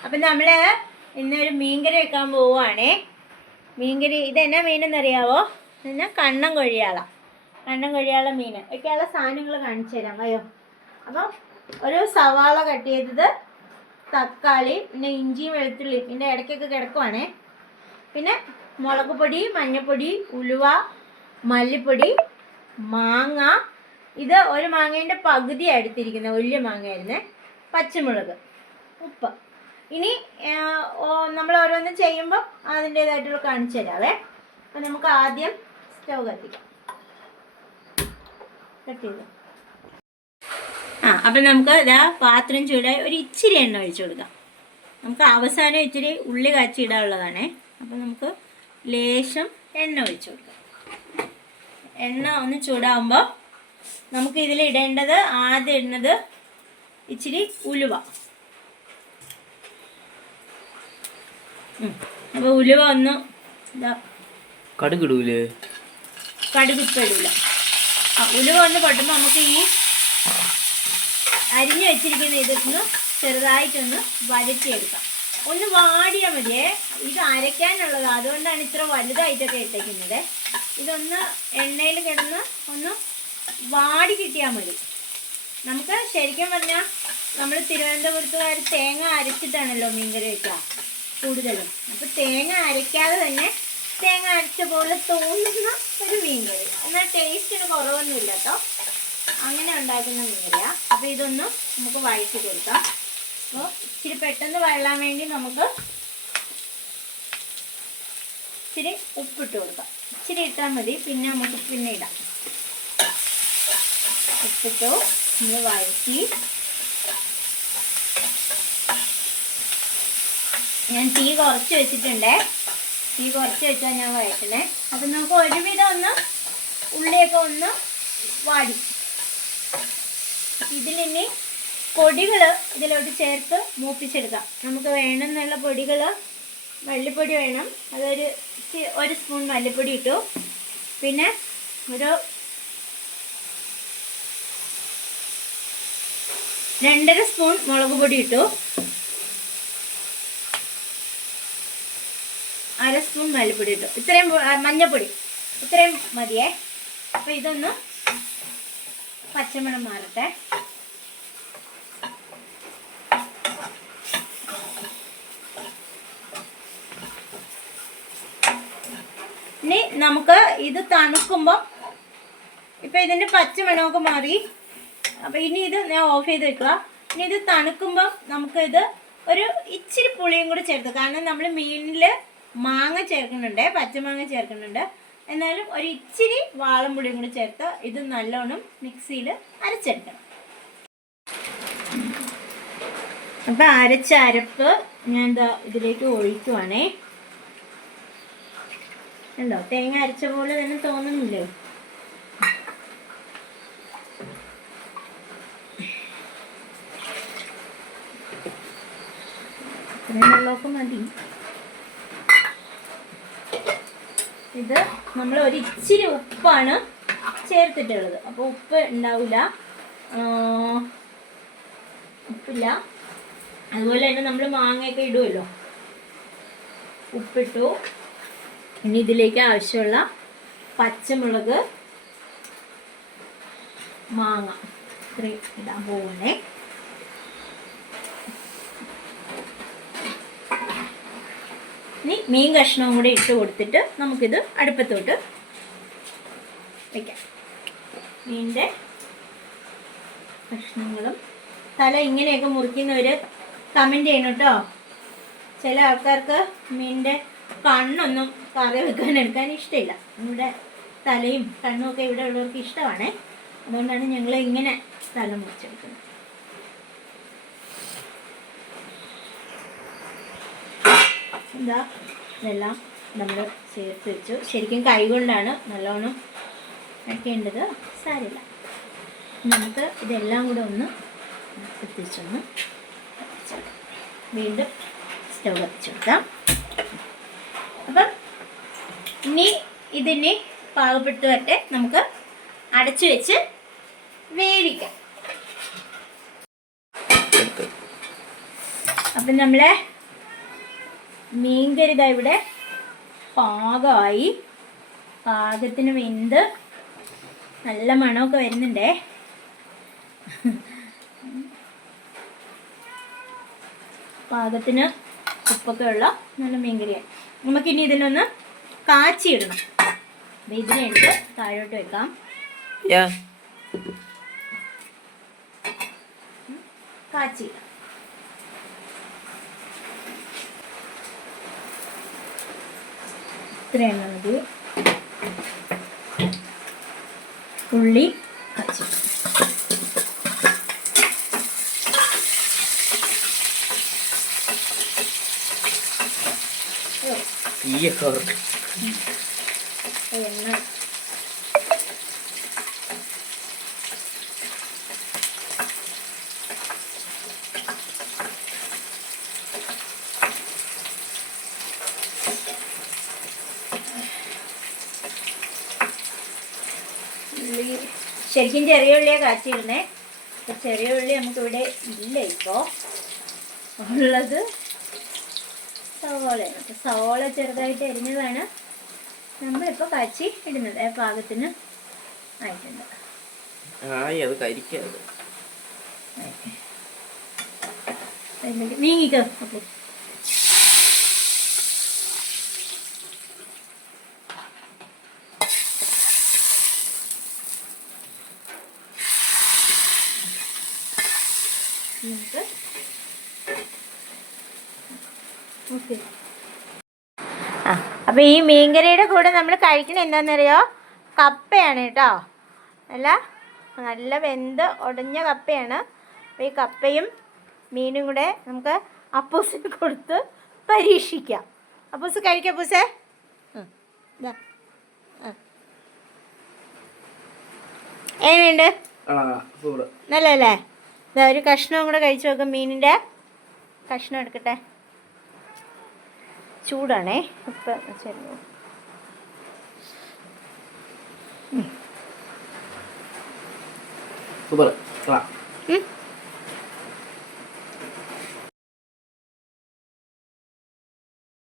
അപ്പം നമ്മൾ ഇന്നൊരു മീൻകറി വെക്കാൻ പോവുകയാണേ മീൻകറി ഇതെന്നാ മീനെന്നറിയാവോ? എന്നാ കണ്ണം കൊഴിയാള. കണ്ണം കൊഴിയാള മീൻ ഒക്കെയുള്ള സാധനങ്ങൾ കാണിച്ചു തരാം അയ്യോ അപ്പം ഒരു സവാള കട്ട് ചെയ്തത് തക്കാളി പിന്നെ ഇഞ്ചിയും വെളുത്തുള്ളി ഇതിന്റെ ഇടയ്ക്കൊക്കെ കിടക്കുവാണേ. പിന്നെ മുളക് പൊടി മഞ്ഞൾപ്പൊടി ഉലുവ മല്ലിപ്പൊടി മാങ്ങ. ഇത് ഒരു മാങ്ങേന്റെ പകുതിയാണ് എടുത്തിരിക്കുന്നത് വലിയ മാങ്ങയായിരുന്നേ. പച്ചമുളക് ഉപ്പ്. ഇനി നമ്മൾ ഓരോന്നും ചെയ്യുമ്പോൾ അതിന്റേതായിട്ടുള്ള കാണിച്ചു തരാവേ. അപ്പം നമുക്ക് ആദ്യം സ്റ്റവ് കത്തിക്കാം. കട്ട് ആ അപ്പം നമുക്ക് ഇതാ പാത്രം ചൂടായി ഒരു ഇച്ചിരി എണ്ണ ഒഴിച്ചു കൊടുക്കാം. നമുക്ക് അവസാനം ഇച്ചിരി ഉള്ളി കാച്ചി ഇടാനുള്ളതാണേ. അപ്പം നമുക്ക് ലേശം എണ്ണ ഒഴിച്ചു കൊടുക്കാം. എണ്ണ ഒന്ന് ചൂടാകുമ്പോൾ നമുക്ക് ഇതിൽ ഇടേണ്ടത് ആദ്യം ഇടുന്നത് ഇച്ചിരി ഉലുവ. അപ്പോൾ ഉലുവ ഒന്ന് ഇതാ. കടുകിടൂലേ? കടുക് ഇപ്പം ഇടില്ല ആ ഉലുവ ഒന്ന് പൊട്ടുമ്പോൾ നമുക്ക് ഈ അരിഞ്ഞു വെച്ചിരിക്കുന്ന ഇതൊന്ന് ചെറുതായിട്ടൊന്ന് വരട്ടിയെടുക്കാം. ഒന്ന് വാടിയാൽ മതിയേ. ഇത് അരയ്ക്കാനുള്ളത്. അതുകൊണ്ടാണ് ഇത്ര വലുതായിട്ടൊക്കെ ഇട്ടേക്കുന്നത്. ഇതൊന്ന് എണ്ണയിൽ കിടന്ന് ഒന്ന് വാടി കിട്ടിയാൽ മതി. നമുക്ക് ശരിക്കും പറഞ്ഞാൽ നമ്മൾ തിരുവനന്തപുരത്തുകാർ തേങ്ങ അരച്ചിട്ടാണല്ലോ മീൻകറി വെക്കുക കൂടുതലും. അപ്പോൾ തേങ്ങ അരയ്ക്കാതെ തന്നെ തേങ്ങ അരച്ച പോലെ തോന്നുന്ന ഒരു മീൻകറി. എന്നാൽ ടേസ്റ്റിന് കുറവൊന്നുമില്ല കേട്ടോ അങ്ങനെ ഉണ്ടാക്കുന്ന മീൻകറിയാണ് അപ്പോൾ ഇതൊന്ന് നമുക്ക് വഴറ്റി കൊടുക്കാം. അപ്പോൾ ഇച്ചിരി പെട്ടെന്ന് വഴലാൻ വേണ്ടി നമുക്ക് ഇച്ചിരി ഉപ്പിട്ട് കൊടുക്കാം. ഇച്ചിരി ഇട്ടാൽ മതി. പിന്നെ നമുക്ക് പിന്നെ ഇടാം. ഉപ്പിട്ടു നമ്മൾ വഴറ്റി ഞാൻ തീ കുറച്ച് വെച്ചിട്ടുണ്ടേ. തീ കുറച്ച് വെച്ചാൽ ഞാൻ വഴറ്റണേ അപ്പം നമുക്ക് ഒരുവിധം ഒന്ന് ഉള്ളിയൊക്കെ ഒന്ന് വാടി. ഇതിലിനി പൊടികൾ ഇതിലോട്ട് ചേർത്ത് മൂപ്പിച്ചെടുക്കാം. നമുക്ക് വേണമെന്നുള്ള പൊടികൾ മല്ലിപ്പൊടി വേണം. അതൊരു ഒരു സ്പൂൺ മല്ലിപ്പൊടി ഇട്ടു. പിന്നെ ഒരു രണ്ടര സ്പൂൺ മുളക് പൊടി ഇട്ടു. അര സ്പൂൺ മല്ലിപ്പൊടി ഇട്ടു. ഇത്രയും മഞ്ഞപ്പൊടി. ഇത്രയും മതിയേ. അപ്പൊ ഇതൊന്ന് പച്ചമണം മാറട്ടെ. ഇനി നമുക്ക് ഇത് തണുക്കുമ്പോൾ ഇപ്പം ഇതിന്റെ പച്ചമണമൊക്കെ മാറി. അപ്പം ഇനി ഇത് ഞാൻ ഓഫ് ചെയ്ത് വെക്കുക. ഇനി ഇത് തണുക്കുമ്പോൾ നമുക്കിത് ഒരു ഇച്ചിരി പുളിയും കൂടി ചേർത്ത് കാരണം നമ്മൾ മീനിൽ മാങ്ങ ചേർക്കുന്നുണ്ട് പച്ചമാങ്ങ ചേർക്കുന്നുണ്ട്. എന്നാലും ഒരു ഇച്ചിരി വാളം പുളിയും കൂടി ചേർത്ത് ഇത് നല്ലോണം മിക്സിയിൽ അരച്ചെടുക്കണം. അപ്പം അരച്ച അരപ്പ് ഞാൻ എന്താ ഇതിലേക്ക് ഒഴിക്കുവാണേ. ഉണ്ടോ തേങ്ങ അരച്ച പോലെ തന്നെ തോന്നുന്നില്ലേ? ഇത്രയും വെള്ളമൊക്കെ മതി. ഇത് നമ്മൾ ഒരു ഇച്ചിരി ഉപ്പാണ് ചേർത്തിട്ടുള്ളത്. അപ്പോൾ ഉപ്പ് ഉണ്ടാവില്ല ഉപ്പില്ല. അതുപോലെ തന്നെ നമ്മൾ മാങ്ങയൊക്കെ ഇടുമല്ലോ ഉപ്പിട്ടു. ഇനി ഇതിലേക്ക് ആവശ്യമുള്ള പച്ചമുളക് മാങ്ങ. ഇത്രയും ഇടാൻ പോകണേ മീൻ കഷ്ണവും കൂടി ഇട്ട് കൊടുത്തിട്ട് നമുക്കിത് അടുപ്പത്തോട്ട് വയ്ക്കാം മീന്റെ കഷ്ണങ്ങളും. തല ഇങ്ങനെയൊക്കെ മുറിക്കുന്നവർ കമന്റ് ചെയ്യണം കേട്ടോ ചില ആൾക്കാർക്ക് മീനിന്റെ കണ്ണൊന്നും കറി വെക്കാൻ എടുക്കാൻ ഇഷ്ടമില്ല. നമ്മുടെ തലയും കണ്ണും ഒക്കെ ഇവിടെ ഉള്ളവർക്ക് ഇഷ്ടമാണ്. അതുകൊണ്ടാണ് ഞങ്ങൾ ഇങ്ങനെ തല മുറിച്ചെടുക്കുന്നത്. എന്താ? ഇതെല്ലാം നമ്മൾ ചേർത്ത് വെച്ചു. ശരിക്കും കൈകൊണ്ടാണ് നല്ലോണം വയ്ക്കേണ്ടത് സാരില്ല. നമുക്ക് ഇതെല്ലാം കൂടെ ഒന്ന് എത്തിച്ചൊന്ന് വീണ്ടും സ്റ്റൗ കത്തിച്ചു കൊടുക്കാം. അപ്പം ഇനി ഇതിനെ പാകപ്പെട്ട് വരട്ടെ നമുക്ക് അടച്ചു വെച്ച് വേവിക്കാം. അപ്പം അപ്പം നമ്മളെ മീൻകറി ഇതാ ഇവിടെ. പാകമായി. പാകത്തിന് വെന്ത് നല്ല മണമൊക്കെ വരുന്നുണ്ടേ. പാകത്തിന് ഉപ്പൊക്കെ ഉള്ള നല്ല മീൻകരിയാണ് നമുക്ക് ഇനി ഇതിനൊന്ന് കാച്ചിയിടണം. അപ്പം ഇതിനെടുത്ത് താഴോട്ട് വെക്കാം. കാച്ചിയിടാം. ഇത്ര എണ്ണ മതി. ഉള്ളി കാച്ചി തീയൊക്കെ വറുത്ത്. എണ്ണ ഉള്ളി. ശരിക്കും ചെറിയ ഉള്ളിയാണ് കാച്ചിരുന്നേ. അപ്പം ചെറിയ ഉള്ളി നമുക്കിവിടെ ഇല്ല ഇപ്പോൾ ഉള്ളത് സവോളയാണ്. അപ്പോൾ സവോള ചെറുതായിട്ട് അരിഞ്ഞതാണ് നമ്മളിപ്പോൾ കാച്ചി ഇടുന്നത്. ആ പാകത്തിന് ആയിട്ടുണ്ട്. ആയി അത് കരിക്കരുത്. നീങ്ങിക്കോ അപ്പോൾ നമുക്ക് ഓക്കെ. ആ അപ്പോൾ ഈ മീൻകറിയുടെ കൂടെ നമ്മൾ കഴിക്കണ എന്താണെന്നറിയോ കപ്പയാണ് കേട്ടോ. അല്ല നല്ല വെന്ത് ഉടഞ്ഞ കപ്പയാണ്. അപ്പോൾ ഈ കപ്പയും മീനും കൂടെ നമുക്ക് അപ്പൂസിന് കൊടുത്ത് പരീക്ഷിക്കാം. അപ്പൂസ് കഴിക്കാം അപ്പൂസേ. എങ്ങനെയുണ്ട്? നല്ലല്ലേ ഇതാ ഒരു കഷ്ണവും കൂടെ കഴിച്ചു നോക്കും മീനിന്റെ കഷ്ണം എടുക്കട്ടെ. ചൂടാണേ. ഇപ്പം ശരി സൂപ്പർ.